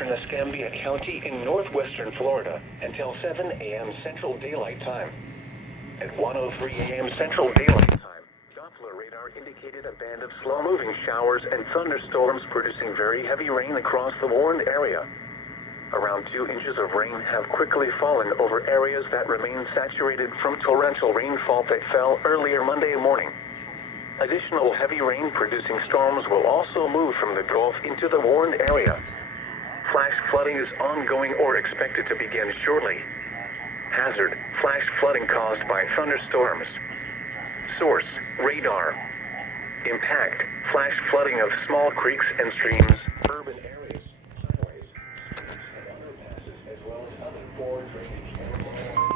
southeastern Escambia County in northwestern Florida until 7 a.m. Central Daylight Time. At 1:03 a.m. Central Daylight Time, Doppler radar indicated a band of slow-moving showers and thunderstorms producing very heavy rain across the warned area. Around 2 inches of rain have quickly fallen over areas that remain saturated from torrential rainfall that fell earlier Monday morning. Additional heavy rain-producing storms will also move from the Gulf into the warned area. Flash flooding is ongoing or expected to begin shortly. Hazard: flash flooding caused by thunderstorms. Source: radar. Impact: flash flooding of small creeks and streams, urban areas, highways, streets, and underpasses, as well as other poor drainage and low-lying areas.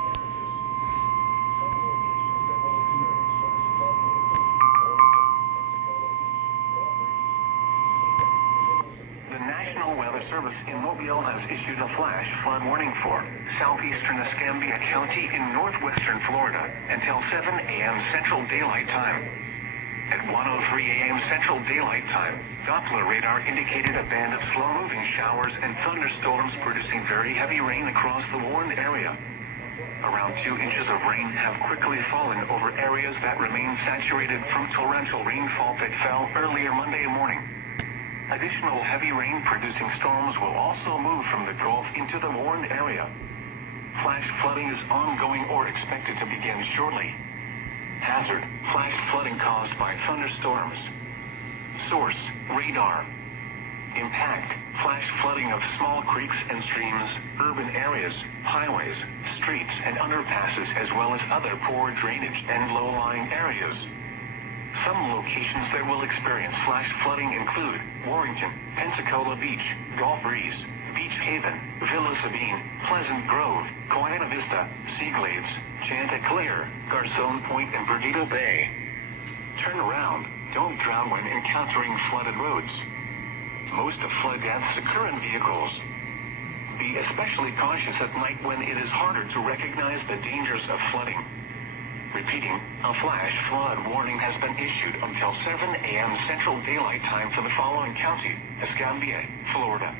Some locations that will experience flash flooding include Warrington, Pensacola Beach, Gulf Breeze, Beach Haven, Villa Sabine. The National Weather Service in Mobile has issued a flash flood warning for southeastern Escambia County in northwestern Florida until 7 a.m. Central Daylight Time. At 1:03 a.m. Central Daylight Time, Doppler radar indicated a band of slow-moving showers and thunderstorms producing very heavy rain across the warned area. Around 2 inches of rain have quickly fallen over areas that remain saturated from torrential rainfall that fell earlier Monday morning. Additional heavy rain-producing storms will also move from the Gulf into the warned area. Flash flooding is ongoing or expected to begin shortly. Hazard: flash flooding caused by thunderstorms. Source: radar. Impact: flash flooding of small creeks and streams, urban areas, highways, streets, and underpasses, as well as other poor drainage and low-lying areas. Some locations that will experience flash flooding include Warrington, Pensacola Beach, Gulf Breeze, Beach Haven, Villa Sabine, Pleasant Grove, Coena Vista, Seaglades, Chanticleer, Garzon Point, and Perdido Bay. Turn around, don't drown when encountering flooded roads. Most of flood deaths occur in vehicles. Be especially cautious at night when it is harder to recognize the dangers of flooding. Repeating, a flash flood warning has been issued until 7 a.m. Central Daylight Time for the following county: Escambia, Florida.